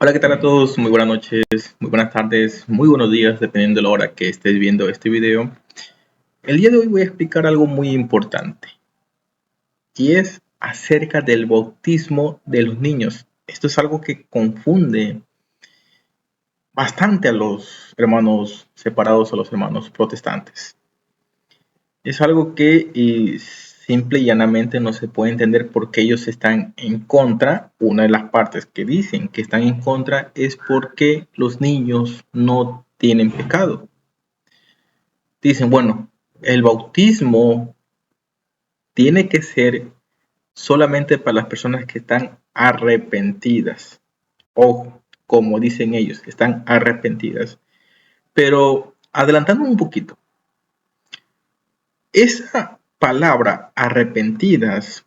Hola, ¿qué tal a todos? Muy buenas noches, muy buenas tardes, muy buenos días, dependiendo de la hora que estés viendo este video. El día de hoy voy a explicar algo muy importante y es acerca del bautismo de los niños. Esto es algo que confunde bastante a los hermanos separados, a los hermanos protestantes. Es algo que simple y llanamente no se puede entender porque ellos están en contra. Una de las partes que dicen que están en contra es porque los niños no tienen pecado. Dicen, bueno, el bautismo tiene que ser solamente para las personas que están arrepentidas. O, como dicen ellos, están arrepentidas. Pero adelantando un poquito, esa palabra arrepentidas,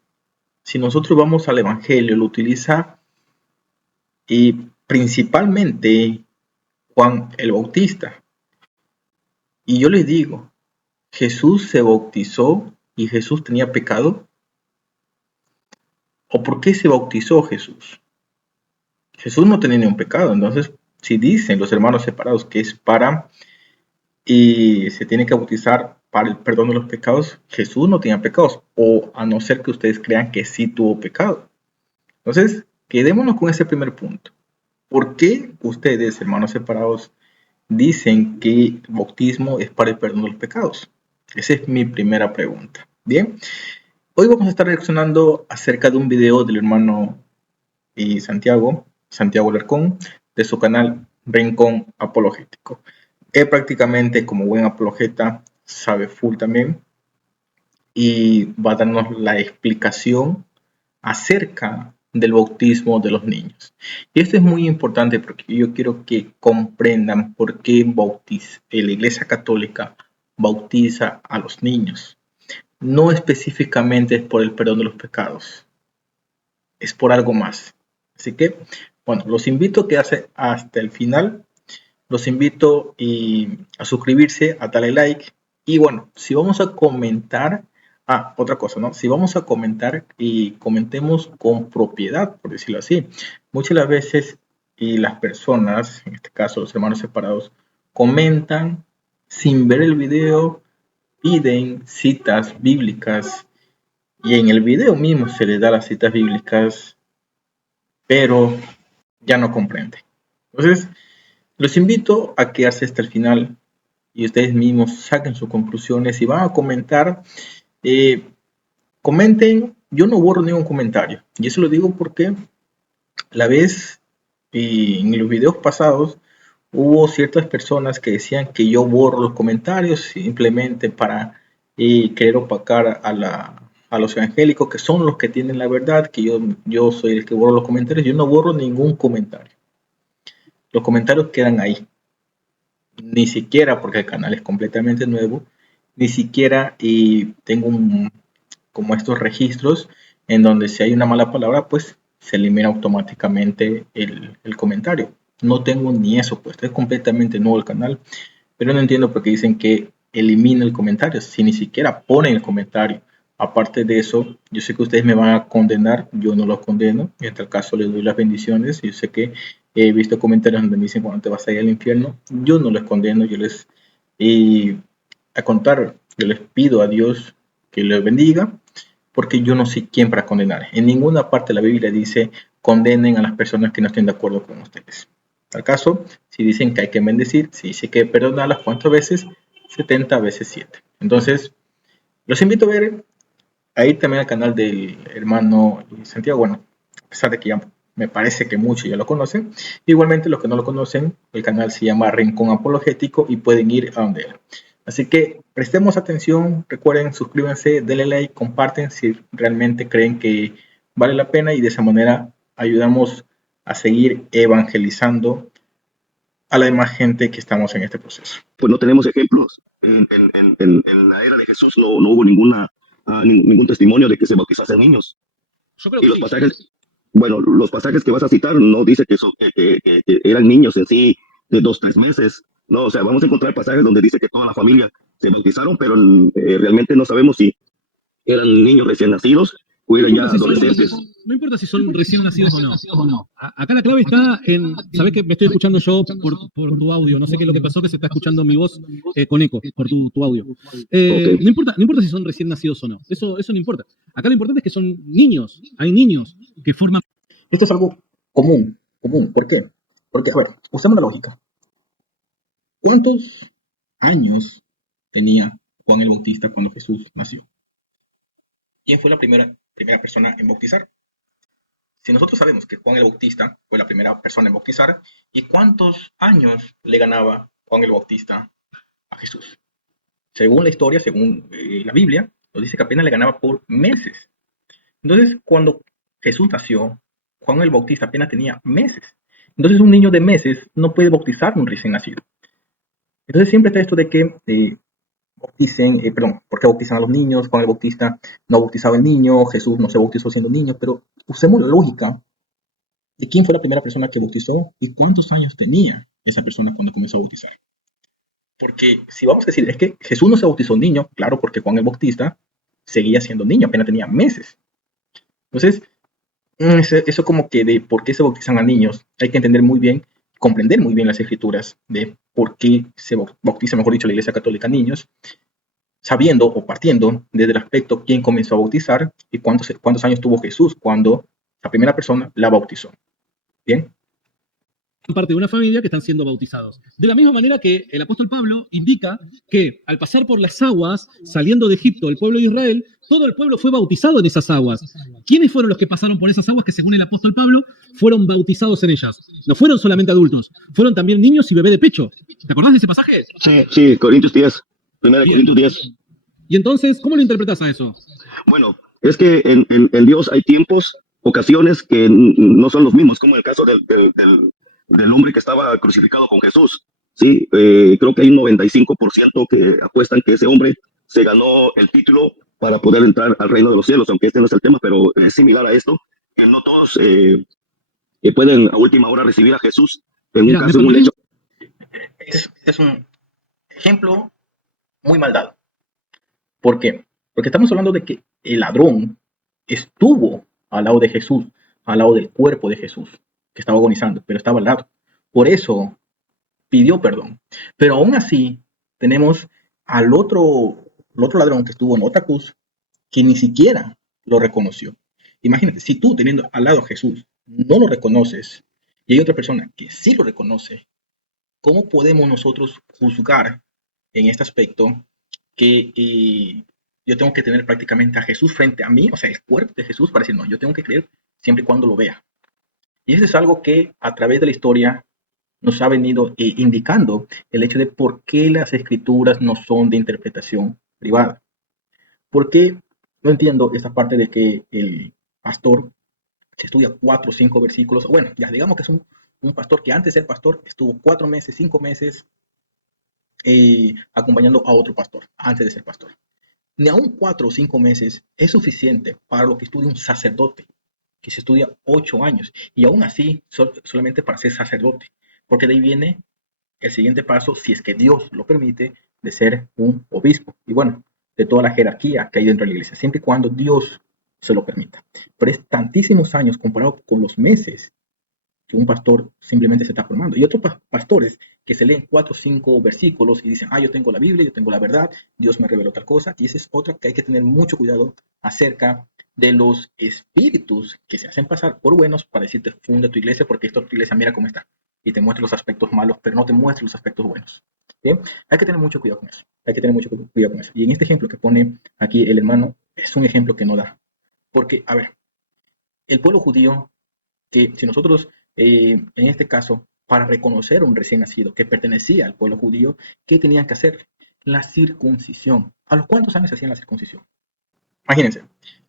si nosotros vamos al Evangelio, lo utiliza principalmente Juan el Bautista. Y yo les digo, ¿Jesús se bautizó y Jesús tenía pecado? ¿O por qué se bautizó Jesús? Jesús no tenía ningún pecado. Entonces, si dicen los hermanos separados que es para y se tiene que bautizar para el perdón de los pecados, Jesús no tenía pecados. O a no ser que ustedes crean que sí tuvo pecado. Entonces, quedémonos con ese primer punto. ¿Por qué ustedes, hermanos separados, dicen que el bautismo es para el perdón de los pecados? Esa es mi primera pregunta. Bien, hoy vamos a estar reaccionando acerca de un video del hermano Santiago Alarcón, de su canal Rincón Apologético. Él prácticamente, como buen apologeta, sabe full también y va a darnos la explicación acerca del bautismo de los niños. Y esto es muy importante porque yo quiero que comprendan por qué la Iglesia Católica bautiza a los niños. No específicamente es por el perdón de los pecados, es por algo más. Así que, bueno, los invito a quedarse hasta el final. Los invito a suscribirse, a darle like. Y bueno, si vamos a comentar, otra cosa, ¿no? Si vamos a comentar y comentemos con propiedad, por decirlo así. Muchas de las veces y las personas, en este caso los hermanos separados, comentan sin ver el video, piden citas bíblicas y en el video mismo se les da las citas bíblicas, pero ya no comprende. Entonces, los invito a quedarse hasta el final y ustedes mismos saquen sus conclusiones y van a comentar. eh, Comenten, yo no borro ningún comentario. Y eso lo digo porque la vez en los videos pasados hubo ciertas personas que decían que yo borro los comentarios simplemente para querer opacar a los evangélicos, que son los que tienen la verdad, que yo soy el que borro los comentarios. Yo no borro ningún comentario. Los comentarios quedan ahí. Ni siquiera, porque el canal es completamente nuevo, ni siquiera tengo como estos registros en donde si hay una mala palabra, pues se elimina automáticamente el comentario. No tengo ni eso, pues es completamente nuevo el canal, pero no entiendo por qué dicen que elimina el comentario, si ni siquiera ponen el comentario. Aparte de eso, yo sé que ustedes me van a condenar, yo no los condeno, en tal caso les doy las bendiciones. Yo sé que he visto comentarios donde me dicen cuando te vas a ir al infierno, yo no les condeno, yo les, a contar, yo les pido a Dios que les bendiga, porque yo no soy quien para condenar. En ninguna parte de la Biblia dice condenen a las personas que no estén de acuerdo con ustedes. Al caso, si dicen que hay que bendecir, si dice que perdonarlas, ¿cuántas veces? 70 veces 7. Entonces, los invito a ver, a ir también al canal del hermano Santiago. Bueno, a pesar de que ya me parece que muchos ya lo conocen, igualmente los que no lo conocen, el canal se llama Rincón Apologético y pueden ir a donde él. Así que prestemos atención, recuerden, suscríbanse, denle like, comparten si realmente creen que vale la pena y de esa manera ayudamos a seguir evangelizando a la demás gente que estamos en este proceso. Pues no tenemos ejemplos. En la era de Jesús no hubo ningún testimonio de que se bautizasen niños. Yo creo Y que los sí. pasajes, bueno, los pasajes que vas a citar no dice que eran niños en sí de 2, 3 meses. No, o sea, vamos a encontrar pasajes donde dice que toda la familia se bautizaron, pero realmente no sabemos si eran niños recién nacidos o No eran importa ya si son, adolescentes. no importa si son recién nacidos o no. Acá la clave está en, sabés que me estoy escuchando yo por tu audio, no sé qué es lo que pasó, que se está escuchando mi voz con eco por tu audio. Ok. No importa si son recién nacidos o no, eso no importa. Acá lo importante es que son niños, hay niños que forman. Esto es algo común, común. ¿Por qué? Porque, a ver, usemos la lógica. ¿Cuántos años tenía Juan el Bautista cuando Jesús nació? ¿Quién fue la primera persona en bautizar? Si nosotros sabemos que Juan el Bautista fue la primera persona en bautizar, ¿y cuántos años le ganaba Juan el Bautista a Jesús? Según la historia, según la Biblia, nos dice que apenas le ganaba por meses. Entonces, cuando Jesús nació, Juan el Bautista apenas tenía meses. Entonces, un niño de meses no puede bautizar a un recién nacido. Entonces, siempre está esto de que bauticen, perdón, ¿por qué bautizan a los niños? Juan el Bautista no bautizaba al niño, Jesús no se bautizó siendo niño, pero usemos la lógica de quién fue la primera persona que bautizó y cuántos años tenía esa persona cuando comenzó a bautizar. Porque si vamos a decir, es que Jesús no se bautizó niño, claro, porque Juan el Bautista seguía siendo niño, apenas tenía meses. Entonces, eso como que de por qué se bautizan a niños, hay que entender muy bien, comprender muy bien las escrituras de por qué se bautiza, mejor dicho, la Iglesia Católica a niños, sabiendo o partiendo desde el aspecto quién comenzó a bautizar y cuántos años tuvo Jesús cuando la primera persona la bautizó. ¿Bien? Parte de una familia que están siendo bautizados. De la misma manera que el apóstol Pablo indica que al pasar por las aguas, saliendo de Egipto, el pueblo de Israel, todo el pueblo fue bautizado en esas aguas. ¿Quiénes fueron los que pasaron por esas aguas que, según el apóstol Pablo, fueron bautizados en ellas? No fueron solamente adultos, fueron también niños y bebés de pecho. ¿Te acordás de ese pasaje? Sí, sí, Corintios 10. Primera de Bien. Corintios 10. Y entonces, ¿cómo lo interpretas a eso? Bueno, es que en Dios hay tiempos, ocasiones que no son los mismos, como el caso del hombre que estaba crucificado con Jesús. Sí, creo que hay un 95% que apuestan que ese hombre se ganó el título para poder entrar al reino de los cielos, aunque este no es el tema, pero es similar a esto, que no todos pueden a última hora recibir a Jesús en un Mira, ¿me caso, en un permitís? hecho. Es un ejemplo muy mal dado. ¿Por qué? Porque estamos hablando de que el ladrón estuvo al lado de Jesús, al lado del cuerpo de Jesús, que estaba agonizando, pero estaba al lado. Por eso pidió perdón. Pero aún así, tenemos al otro ladrón que estuvo en otra cruz, que ni siquiera lo reconoció. Imagínate, si tú teniendo al lado a Jesús no lo reconoces y hay otra persona que sí lo reconoce, ¿cómo podemos nosotros juzgar en este aspecto que yo tengo que tener prácticamente a Jesús frente a mí, o sea, el cuerpo de Jesús, para decir, no, yo tengo que creer siempre y cuando lo vea? Y eso es algo que a través de la historia nos ha venido indicando el hecho de por qué las escrituras no son de interpretación privada. ¿Por qué no entiendo esta parte de que el pastor se estudia 4 o 5 versículos? Bueno, ya digamos que es un pastor que antes de ser pastor estuvo 4 meses, 5 meses acompañando a otro pastor antes de ser pastor. Ni aún 4 o 5 meses es suficiente para lo que estudia un sacerdote, que se estudia 8 años, y aún así solamente para ser sacerdote, porque de ahí viene el siguiente paso, si es que Dios lo permite, de ser un obispo. Y bueno, de toda la jerarquía que hay dentro de la iglesia, siempre y cuando Dios se lo permita. Pero es tantísimos años comparado con los meses que un pastor simplemente se está formando. Y otros pastores que se leen 4 o 5 versículos y dicen, yo tengo la Biblia, yo tengo la verdad, Dios me reveló tal cosa. Y esa es otra que hay que tener mucho cuidado acerca de los espíritus que se hacen pasar por buenos para decirte, funda tu iglesia porque esta tu iglesia mira cómo está. Y te muestra los aspectos malos, pero no te muestra los aspectos buenos. ¿Bien? Hay que tener mucho cuidado con eso. Hay que tener mucho cuidado con eso. Y en este ejemplo que pone aquí el hermano, es un ejemplo que no da. Porque, a ver, el pueblo judío, que si nosotros, en este caso, para reconocer a un recién nacido que pertenecía al pueblo judío, ¿qué tenían que hacer? La circuncisión. ¿A los cuántos años hacían la circuncisión? Imagínense,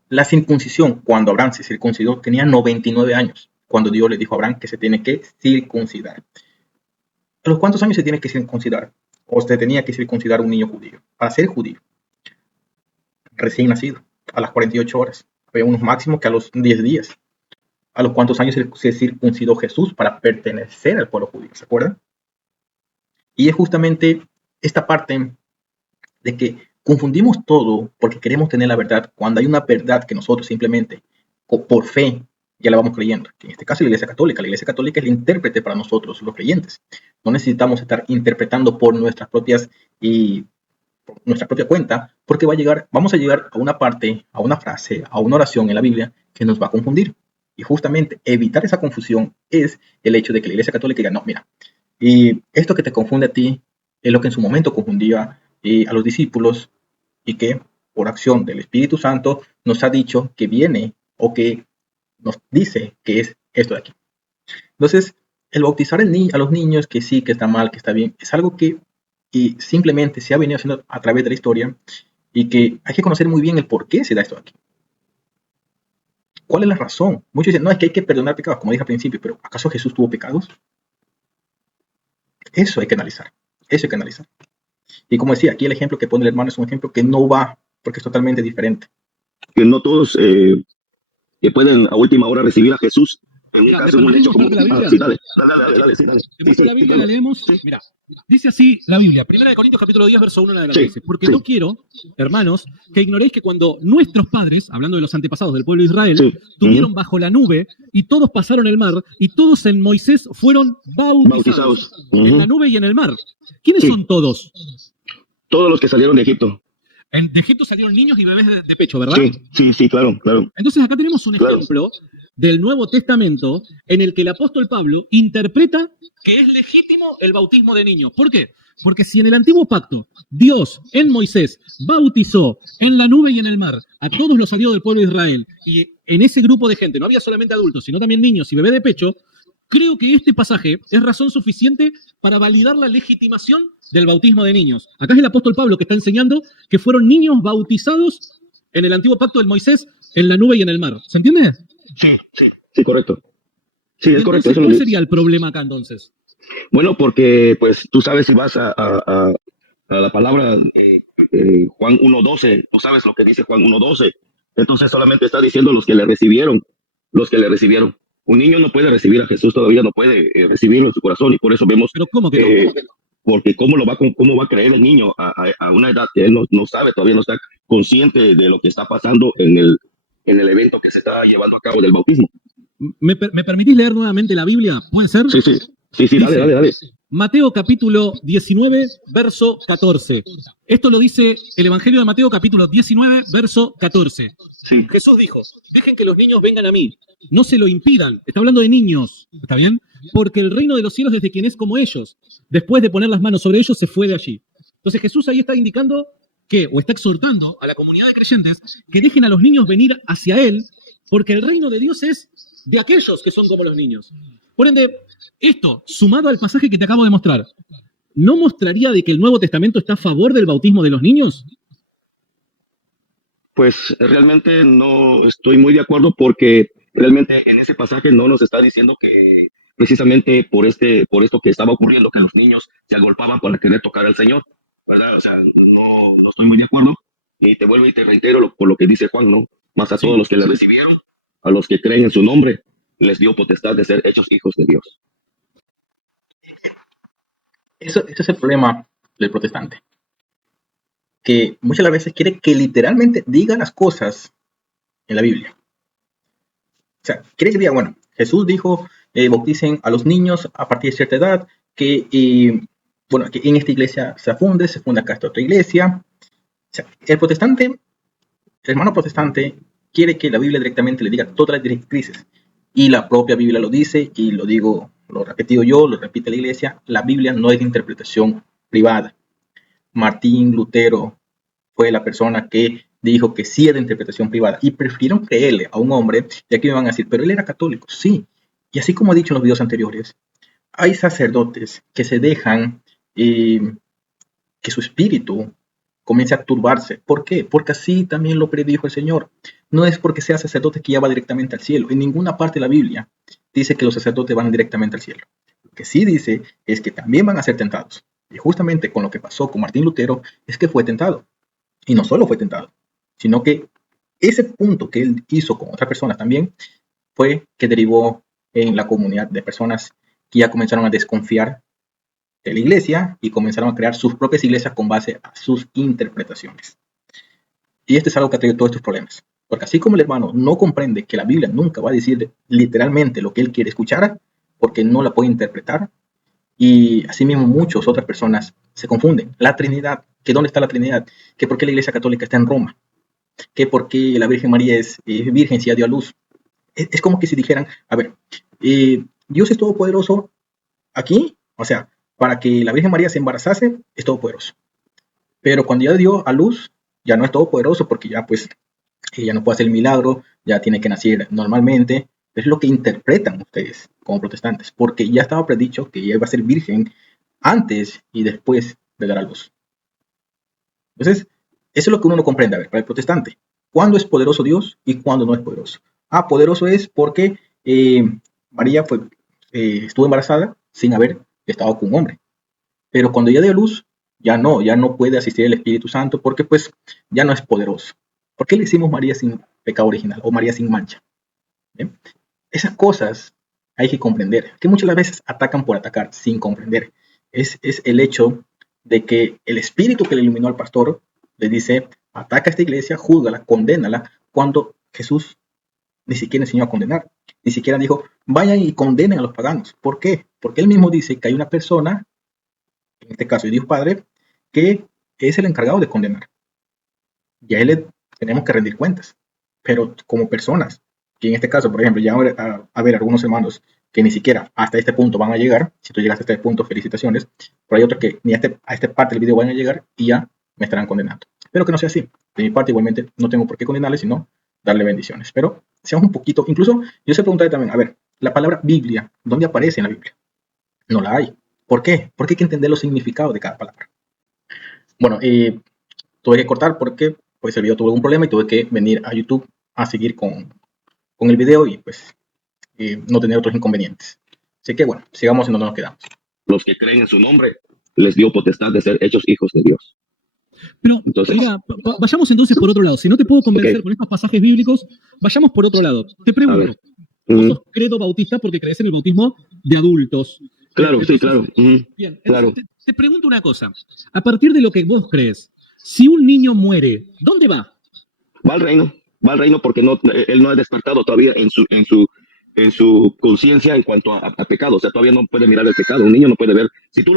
la circuncisión, cuando Abraham se circuncidó, tenía 99 años, cuando Dios le dijo a Abraham que se tiene que circuncidar. ¿A los cuántos años se tiene que circuncidar? O se tenía que circuncidar un niño judío, para ser judío, recién nacido, a las 48 horas. Había unos máximos que a los 10 días. ¿A los cuántos años se circuncidó Jesús para pertenecer al pueblo judío? ¿Se acuerdan? Y es justamente esta parte de que Confundimos todo porque queremos tener la verdad cuando hay una verdad que nosotros simplemente por fe ya la vamos creyendo. En este caso la Iglesia Católica. La Iglesia Católica es el intérprete para nosotros los creyentes. No necesitamos estar interpretando por nuestras propias y por nuestra propia cuenta, porque vamos a llegar a una parte, a una frase, a una oración en la Biblia que nos va a confundir. Y justamente evitar esa confusión es el hecho de que la Iglesia Católica diga, no, mira, y esto que te confunde a ti es lo que en su momento confundía a los discípulos y que por acción del Espíritu Santo nos ha dicho que viene o que nos dice que es esto de aquí. Entonces, el bautizar a los niños, que sí, que está mal, que está bien, es algo que simplemente se ha venido haciendo a través de la historia y que hay que conocer muy bien el por qué se da esto de aquí. ¿Cuál es la razón? Muchos dicen, no, es que hay que perdonar pecados, como dije al principio, pero ¿acaso Jesús tuvo pecados? Eso hay que analizar. Eso hay que analizar. Y como decía, aquí el ejemplo que pone el hermano es un ejemplo que no va, porque es totalmente diferente. Que no todos que pueden a última hora recibir a Jesús. En un Mira, ¿me caso, en un permitís hecho como... mostrarte la Biblia? sí, dale, sí, dale. Te muestro la Biblia, la leemos. Sí. Mira, dice así la Biblia, 1 Corintios capítulo 10, verso 1 en adelante. Sí, Dice, porque sí. no quiero, hermanos, que ignoréis que cuando nuestros padres, hablando de los antepasados del pueblo de Israel, Sí. tuvieron bajo la nube y todos pasaron el mar y todos en Moisés fueron bautizados. En la nube y en el mar. ¿Quiénes Sí. son todos? Todos los que salieron de Egipto. De Egipto salieron niños y bebés de pecho, ¿verdad? Sí, claro. Entonces acá tenemos un ejemplo del Nuevo Testamento en el que el apóstol Pablo interpreta que es legítimo el bautismo de niños. ¿Por qué? Porque si en el antiguo pacto Dios en Moisés bautizó en la nube y en el mar a todos los salidos del pueblo de Israel y en ese grupo de gente no había solamente adultos, sino también niños y bebés de pecho, creo que este pasaje es razón suficiente para validar la legitimación del bautismo de niños. Acá es el apóstol Pablo que está enseñando que fueron niños bautizados en el antiguo pacto de Moisés en la nube y en el mar. ¿Se entiende? Sí, correcto. Sí, es correcto. Entonces, ¿cuál sería el problema acá entonces? Bueno, porque pues tú sabes si vas a la palabra Juan 1:12, tú sabes lo que dice Juan 1:12. Entonces solamente está diciendo los que le recibieron. Un niño no puede recibir a Jesús, todavía no puede recibirlo en su corazón y por eso vemos... Pero ¿cómo que no? Porque cómo va a creer el niño a una edad que él no sabe, todavía no está consciente de lo que está pasando en el evento que se está llevando a cabo del bautismo. ¿Me permitís leer nuevamente la Biblia? ¿Puede ser? Sí, Dice, dale. Mateo capítulo 19, verso 14. Esto lo dice el Evangelio de Mateo capítulo 19, verso 14. Sí. Jesús dijo, dejen que los niños vengan a mí, no se lo impidan. Está hablando de niños, ¿está bien? Porque el reino de los cielos es de quien es como ellos. Después de poner las manos sobre ellos, se fue de allí. Entonces Jesús ahí está indicando que, o está exhortando a la comunidad de creyentes, que dejen a los niños venir hacia Él, porque el reino de Dios es de aquellos que son como los niños. Por ende, esto, sumado al pasaje que te acabo de mostrar, ¿no mostraría de que el Nuevo Testamento está a favor del bautismo de los niños? Pues realmente no estoy muy de acuerdo porque realmente en ese pasaje no nos está diciendo que precisamente por esto que estaba ocurriendo, que los niños se agolpaban para querer tocar al Señor, ¿verdad? O sea, no estoy muy de acuerdo y te vuelvo y te reitero por lo que dice Juan, ¿no? Más a todos los que le recibieron, a los que creen en su nombre, les dio potestad de ser hechos hijos de Dios. Ese es el problema del protestante, que muchas veces quiere que literalmente diga las cosas en la Biblia. O sea, quiere que diga, bueno, Jesús dijo, bauticen a los niños a partir de cierta edad, que en esta iglesia se funda acá esta otra iglesia. O sea, el hermano protestante, quiere que la Biblia directamente le diga todas las directrices. Y la propia Biblia lo dice, y lo digo, lo he repetido yo, lo repite la iglesia, la Biblia no es de interpretación privada. Martín Lutero fue la persona que dijo que sí es de interpretación privada y prefirieron creerle a un hombre, y aquí me van a decir, pero él era católico, sí. Y así como he dicho en los videos anteriores, hay sacerdotes que se dejan que su espíritu comience a turbarse. ¿Por qué? Porque así también lo predijo el Señor. No es porque sea sacerdote que ya va directamente al cielo. En ninguna parte de la Biblia dice que los sacerdotes van directamente al cielo. Lo que sí dice es que también van a ser tentados. Y justamente con lo que pasó con Martín Lutero es que fue tentado. Y no solo fue tentado, sino que ese punto que él hizo con otras personas también fue que derivó en la comunidad de personas que ya comenzaron a desconfiar de la iglesia y comenzaron a crear sus propias iglesias con base a sus interpretaciones. Y esto es algo que ha traído todos estos problemas. Porque así como el hermano no comprende que la Biblia nunca va a decir literalmente lo que él quiere escuchar, porque no la puede interpretar, y asimismo muchas otras personas se confunden. La Trinidad, que dónde está la Trinidad, que por qué la Iglesia Católica está en Roma, que por qué la Virgen María es virgen si ya dio a luz. Es como que si dijeran, a ver, Dios es todopoderoso aquí, o sea, para que la Virgen María se embarazase, es todopoderoso. Pero cuando ya dio a luz, ya no es todopoderoso porque ya pues ya no puede hacer el milagro, ya tiene que nacer normalmente. Es lo que interpretan ustedes como protestantes, porque ya estaba predicho que ella iba a ser virgen antes y después de dar a luz. Entonces, eso es lo que uno no comprende, a ver, para el protestante. ¿Cuándo es poderoso Dios y cuándo no es poderoso? Poderoso es porque María estuvo embarazada sin haber estado con un hombre. Pero cuando ella dio a luz, ya no puede asistir el Espíritu Santo porque pues ya no es poderoso. ¿Por qué le decimos María sin pecado original o María sin mancha? ¿Bien? Esas cosas hay que comprender, que muchas veces atacan por atacar sin comprender. Es el hecho de que el espíritu que le iluminó al pastor le dice, ataca a esta iglesia, júzgala, condénala, cuando Jesús ni siquiera enseñó a condenar, ni siquiera dijo, vayan y condenen a los paganos. ¿Por qué? Porque él mismo dice que hay una persona, en este caso Dios Padre, que es el encargado de condenar. Y a él le tenemos que rendir cuentas, pero como personas, que en este caso, por ejemplo, ya a haber algunos hermanos que ni siquiera hasta este punto van a llegar. Si tú llegaste a este punto, felicitaciones, pero hay otros que ni a esta parte del video van a llegar y ya me estarán condenando. Espero que no sea así. De mi parte, igualmente, no tengo por qué condenarle, sino darle bendiciones. Pero seamos un poquito, incluso yo se preguntaré también, a ver, la palabra Biblia, ¿dónde aparece en la Biblia? No la hay. ¿Por qué? Porque hay que entender los significados de cada palabra. Bueno, tuve que cortar porque pues el video tuvo algún problema y tuve que venir a YouTube a seguir con el video y pues no tener otros inconvenientes. Así que bueno, sigamos en donde nos quedamos. Los que creen en su nombre, les dio potestad de ser hechos hijos de Dios. Pero, entonces, mira, vayamos entonces por otro lado. Si no te puedo convencer con estos pasajes bíblicos, vayamos por otro lado. Te pregunto, vos sos credo bautista porque crees en el bautismo de adultos. Claro, entonces, sí, claro. Bien, claro. Te pregunto una cosa. A partir de lo que vos crees, si un niño muere, ¿dónde va? Va al reino porque él no ha despertado todavía en su conciencia en cuanto a pecado. O sea, todavía no puede mirar el pecado. Un niño no puede ver. Si tú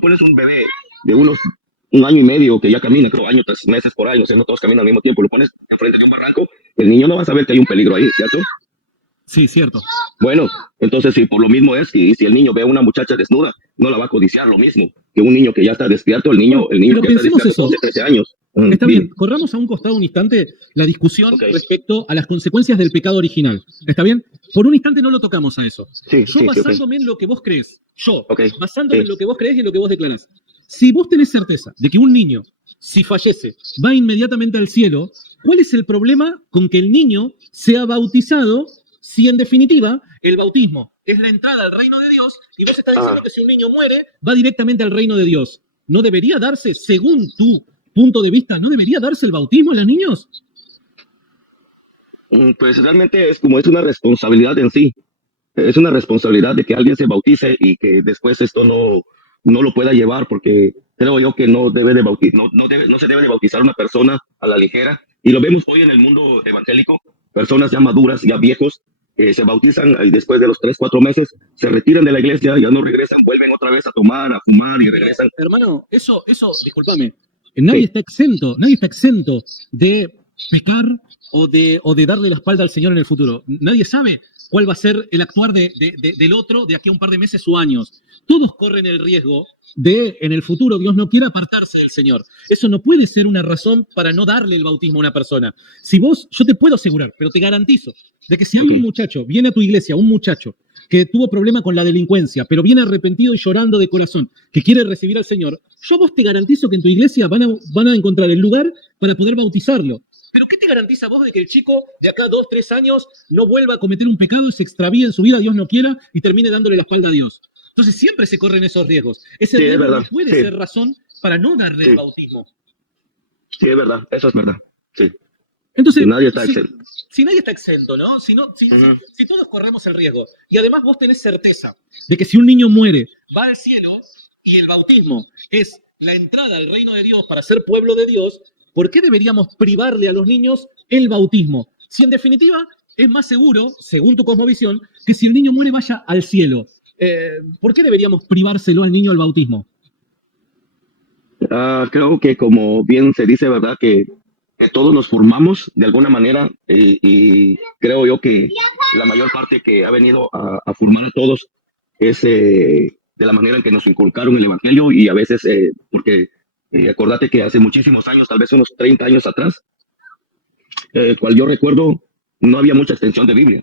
pones un bebé de un año y medio que ya camina, creo, año, 3 meses por año, o sea, no todos caminan al mismo tiempo, lo pones enfrente de un barranco, el niño no va a saber que hay un peligro ahí, ¿cierto? Sí, cierto. Bueno, entonces sí, por lo mismo es que si el niño ve a una muchacha desnuda, no la va a codiciar lo mismo que un niño que ya está despierto, el niño pero que está despierto 12, 13 años. Está bien, corramos a un costado un instante la discusión respecto a las consecuencias del pecado original. ¿Está bien? Por un instante no lo tocamos a eso. Yo basándome en lo que vos crees, basándome en lo que vos crees y en lo que vos declarás. Si vos tenés certeza de que un niño, si fallece, va inmediatamente al cielo, ¿cuál es el problema con que el niño sea bautizado si en definitiva el bautismo es la entrada al reino de Dios y vos estás diciendo que si un niño muere va directamente al reino de Dios? ¿No debería darse, según tu punto de vista, no debería darse el bautismo a los niños? Pues realmente es una responsabilidad en sí. Es una responsabilidad de que alguien se bautice y que después esto no lo pueda llevar, porque creo yo que no se debe de bautizar a una persona a la ligera. Y lo vemos hoy en el mundo evangélico, personas ya maduras, ya viejos, se bautizan y después de los 3, 4 meses se retiran de la iglesia, ya no regresan, vuelven otra vez a tomar, a fumar y regresan. Hermano, eso, discúlpame, nadie está exento de pecar o de darle la espalda al Señor en el futuro. Nadie sabe cuál va a ser el actuar del otro de aquí a un par de meses o años. Todos corren el riesgo de, en el futuro, Dios no quiera apartarse del Señor. Eso no puede ser una razón para no darle el bautismo a una persona. Yo te puedo asegurar, pero te garantizo, de que si hay un muchacho, viene a tu iglesia, un muchacho que tuvo problema con la delincuencia, pero viene arrepentido y llorando de corazón, que quiere recibir al Señor, vos te garantizo que en tu iglesia van a encontrar el lugar para poder bautizarlo. ¿Pero qué te garantiza vos de que el chico de acá 2, 3 años no vuelva a cometer un pecado y se extravíe en su vida, Dios no quiera, y termine dándole la espalda a Dios? Entonces siempre se corren esos riesgos. Ese riesgo no puede ser razón para no darle el bautismo. Sí, es verdad, eso es verdad. Sí. Entonces, si nadie está exento. Si nadie está exento, ¿no? Si todos corremos el riesgo, y además vos tenés certeza de que si un niño muere, va al cielo, y el bautismo es la entrada al reino de Dios para ser pueblo de Dios, ¿por qué deberíamos privarle a los niños el bautismo? Si en definitiva es más seguro, según tu cosmovisión, que si el niño muere vaya al cielo. ¿Por qué deberíamos privárselo al niño el bautismo? Creo que como bien se dice, ¿verdad? Que todos nos formamos de alguna manera y creo yo que la mayor parte que ha venido a formar a todos es de la manera en que nos inculcaron el Evangelio y a veces, porque acordate que hace muchísimos años, tal vez unos 30 años atrás, cual yo recuerdo, no había mucha extensión de Biblia.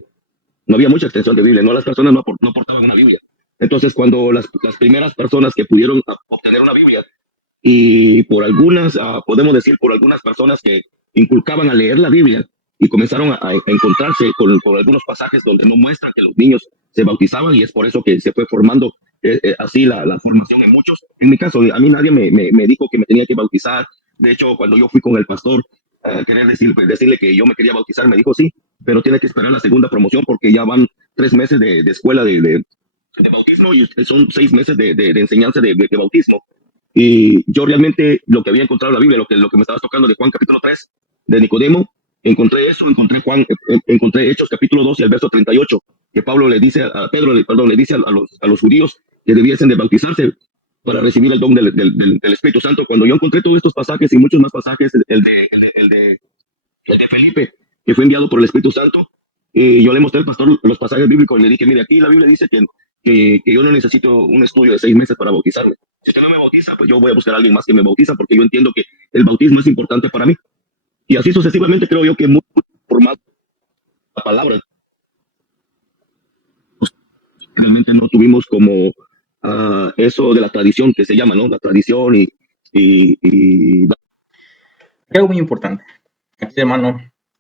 No había mucha extensión de Biblia, no las personas no portaban una Biblia. Entonces, cuando las primeras personas que pudieron obtener una Biblia, y por algunas, podemos decir, por algunas personas que inculcaban a leer la Biblia y comenzaron a encontrarse con algunos pasajes donde no muestran que los niños se bautizaban y es por eso que se fue formando así la formación en muchos. En mi caso, a mí nadie me dijo que me tenía que bautizar. De hecho, cuando yo fui con el pastor a querer decirle que yo me quería bautizar, me dijo sí, pero tiene que esperar la segunda promoción porque ya van 3 meses de escuela de bautismo y son 6 meses de enseñanza de bautismo. Y yo realmente lo que había encontrado en la Biblia, lo que me estabas tocando de Juan capítulo 3, de Nicodemo, encontré eso, encontré Hechos capítulo 2 y el verso 38, que Pablo le dice a Pedro, le dice a los judíos que debiesen de bautizarse para recibir el don del Espíritu Santo. Cuando yo encontré todos estos pasajes y muchos más pasajes, el de Felipe, que fue enviado por el Espíritu Santo, y yo le mostré al pastor los pasajes bíblicos y le dije, mire, aquí la Biblia dice que yo no necesito un estudio de 6 meses para bautizarme. Si usted no me bautiza, pues yo voy a buscar a alguien más que me bautiza porque yo entiendo que el bautismo es importante para mí. Y así sucesivamente creo yo que por más la palabra, pues, realmente no tuvimos como eso de la tradición que se llama, ¿no? La tradición y Algo muy importante. Aquí el hermano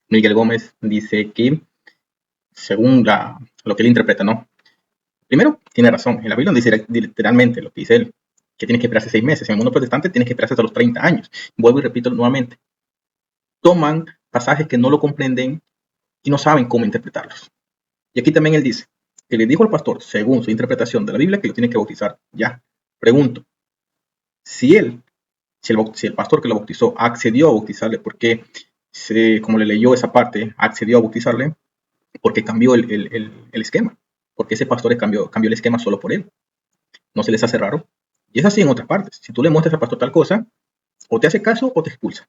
Miguel Gómez dice que, según lo que él interpreta, ¿no? Primero, tiene razón. En la Biblia dice literalmente lo que dice él, que tiene que esperarse 6 meses. En el mundo protestante tiene que esperarse hasta los 30 años. Vuelvo y repito nuevamente. Toman pasajes que no lo comprenden y no saben cómo interpretarlos. Y aquí también él dice que le dijo al pastor, según su interpretación de la Biblia, que lo tiene que bautizar ya. Pregunto, si el pastor que lo bautizó accedió a bautizarle, porque como le leyó esa parte, accedió a bautizarle, porque cambió el esquema, porque ese pastor cambió el esquema solo por él. ¿No se les hace raro? Y es así en otras partes. Si tú le muestras al pastor tal cosa, o te hace caso o te expulsa.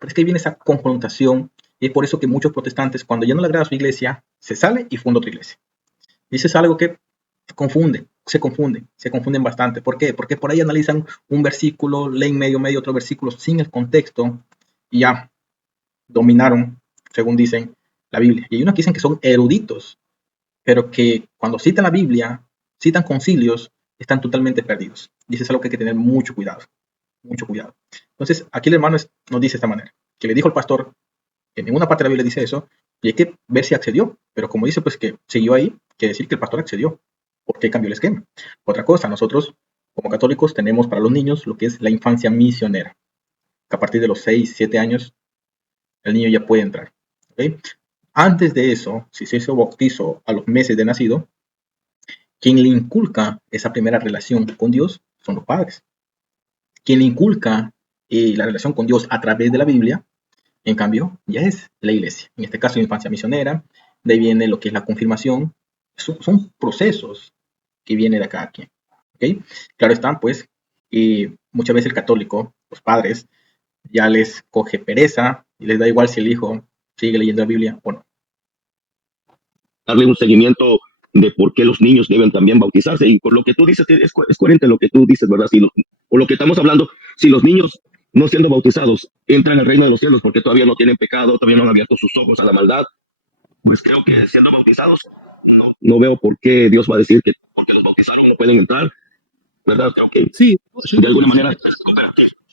Pero es que ahí viene esa confrontación, y es por eso que muchos protestantes, cuando ya no le agrada a su iglesia, se sale y funda otra iglesia. Y eso es algo que se confunden bastante. ¿Por qué? Porque por ahí analizan un versículo, leen medio otro versículo sin el contexto y ya dominaron, según dicen, la Biblia. Y hay unos que dicen que son eruditos, pero que cuando citan la Biblia, citan concilios, están totalmente perdidos. Y eso es algo que hay que tener mucho cuidado. Mucho cuidado. Entonces, aquí el hermano nos dice de esta manera, que le dijo al pastor, que en ninguna parte de la Biblia dice eso, y hay que ver si accedió. Pero como dice, pues que siguió ahí, quiere decir que el pastor accedió, porque cambió el esquema. Otra cosa, nosotros como católicos tenemos para los niños lo que es la infancia misionera, que a partir de los 6, 7 años, el niño ya puede entrar. ¿Okay? Antes de eso, si se hizo bautizo a los meses de nacido, quien le inculca esa primera relación con Dios son los padres. Quien le inculca la relación con Dios a través de la Biblia, en cambio, ya es la iglesia. En este caso, infancia misionera, de ahí viene lo que es la confirmación. Son procesos que vienen de cada quien. ¿Okay? Claro está, pues, muchas veces el católico, los padres, ya les coge pereza y les da igual si el hijo sigue leyendo la Biblia o no. Darle un seguimiento de por qué los niños deben también bautizarse. Y por lo que tú dices, es coherente lo que tú dices, ¿verdad? Por lo que estamos hablando, si los niños no siendo bautizados entran al reino de los cielos porque todavía no tienen pecado, todavía no han abierto sus ojos a la maldad, pues creo que siendo bautizados, no veo por qué Dios va a decir que porque los bautizaron no pueden entrar, ¿verdad? Creo que sí, de alguna manera...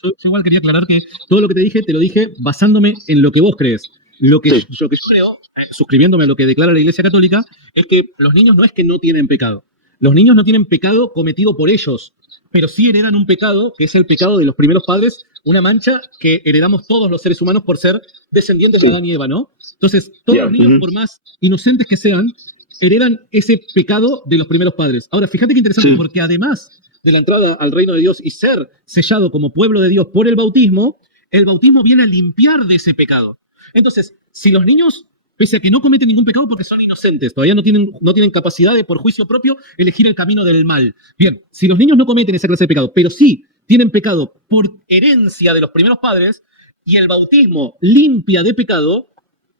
Yo igual quería aclarar que todo lo que te lo dije basándome en lo que vos crees. Lo que yo creo, suscribiéndome a lo que declara la Iglesia Católica, es que los niños no es que no tienen pecado. Los niños no tienen pecado cometido por ellos, pero sí heredan un pecado, que es el pecado de los primeros padres, una mancha que heredamos todos los seres humanos por ser descendientes de Adán y Eva, ¿no? Entonces, todos los niños, por más inocentes que sean, heredan ese pecado de los primeros padres. Ahora, fíjate qué interesante, porque además de la entrada al reino de Dios y ser sellado como pueblo de Dios por el bautismo viene a limpiar de ese pecado. Entonces, si los niños, pese a que no cometen ningún pecado porque son inocentes, todavía no tienen capacidad de, por juicio propio, elegir el camino del mal. Bien, si los niños no cometen esa clase de pecado, pero sí tienen pecado por herencia de los primeros padres y el bautismo limpia de pecado,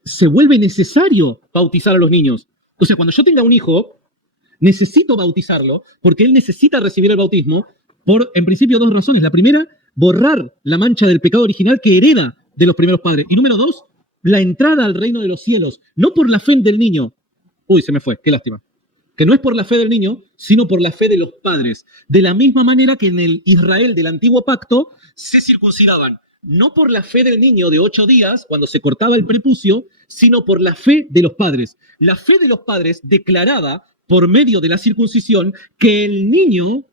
se vuelve necesario bautizar a los niños. O sea, cuando yo tenga un hijo, necesito bautizarlo porque él necesita recibir el bautismo por, en principio, dos razones. La primera, borrar la mancha del pecado original que hereda de los primeros padres. Y número dos, la entrada al reino de los cielos, no por la fe del niño. Uy, se me fue, qué lástima. Que no es por la fe del niño, sino por la fe de los padres. De la misma manera que en el Israel del antiguo pacto se circuncidaban, no por la fe del niño de 8 días, cuando se cortaba el prepucio, sino por la fe de los padres. La fe de los padres declaraba, por medio de la circuncisión, que el niño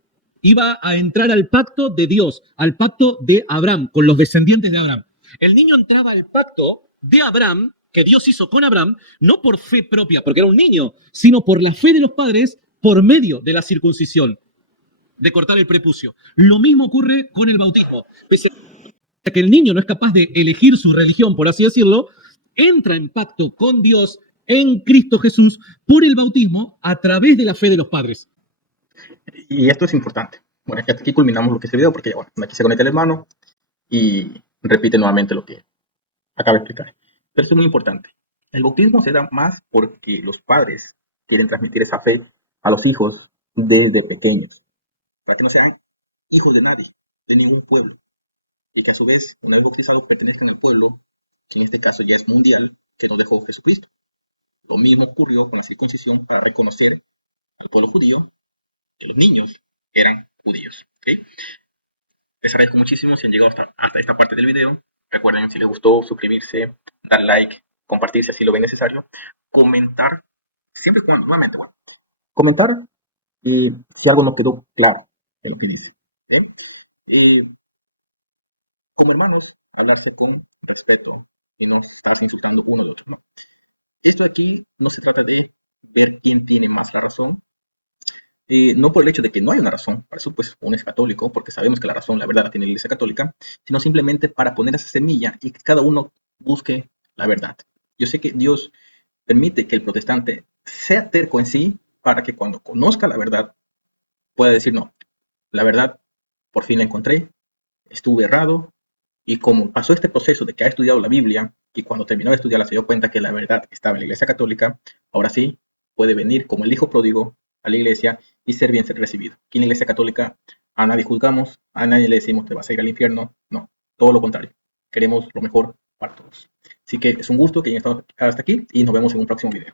iba a entrar al pacto de Dios, al pacto de Abraham, con los descendientes de Abraham. El niño entraba al pacto de Abraham, que Dios hizo con Abraham, no por fe propia, porque era un niño, sino por la fe de los padres por medio de la circuncisión, de cortar el prepucio. Lo mismo ocurre con el bautismo. Pese a que el niño no es capaz de elegir su religión, por así decirlo, entra en pacto con Dios en Cristo Jesús por el bautismo a través de la fe de los padres. Y esto es importante. Bueno, hasta aquí culminamos lo que es el video porque bueno, aquí se conecta el hermano y repite nuevamente lo que acaba de explicar. Pero esto es muy importante. El bautismo se da más porque los padres quieren transmitir esa fe a los hijos desde pequeños, para que no sean hijos de nadie, de ningún pueblo, y que a su vez, una vez bautizados, pertenezcan al pueblo, que en este caso ya es mundial, que nos dejó Jesucristo. Lo mismo ocurrió con la circuncisión para reconocer al pueblo judío que los niños eran judíos. ¿Okay? Les agradezco muchísimo si han llegado hasta esta parte del video. Recuerden, si les gustó, suscribirse, dar like, compartir si así lo ven necesario, comentar, siempre cuando, nuevamente, bueno, comentar si algo no quedó claro en lo que dice. ¿Okay? Como hermanos, hablarse con respeto y no estarse insultando uno al otro. ¿No? Esto aquí no se trata de ver quién tiene más la razón, no por el hecho de que no hay una razón, por eso pues uno es católico, porque sabemos que la razón, la verdad, la tiene la Iglesia Católica, sino simplemente para poner esa semilla y que cada uno busque la verdad. Yo sé que Dios permite que el protestante sea terco en sí para que cuando conozca la verdad pueda decir, no, la verdad por fin la encontré, estuve errado, y como pasó este proceso de que ha estudiado la Biblia y cuando terminó de estudiarla se dio cuenta que la verdad estaba en la Iglesia Católica, ahora sí puede venir como el hijo pródigo a la iglesia y ser bien recibido. Aquí en la Iglesia Católica a nadie juzgamos, a nadie le decimos que va a ir al infierno, no, todo lo contrario, queremos lo mejor para todos. Así que es un gusto que hayas estado hasta aquí y nos vemos en un próximo video.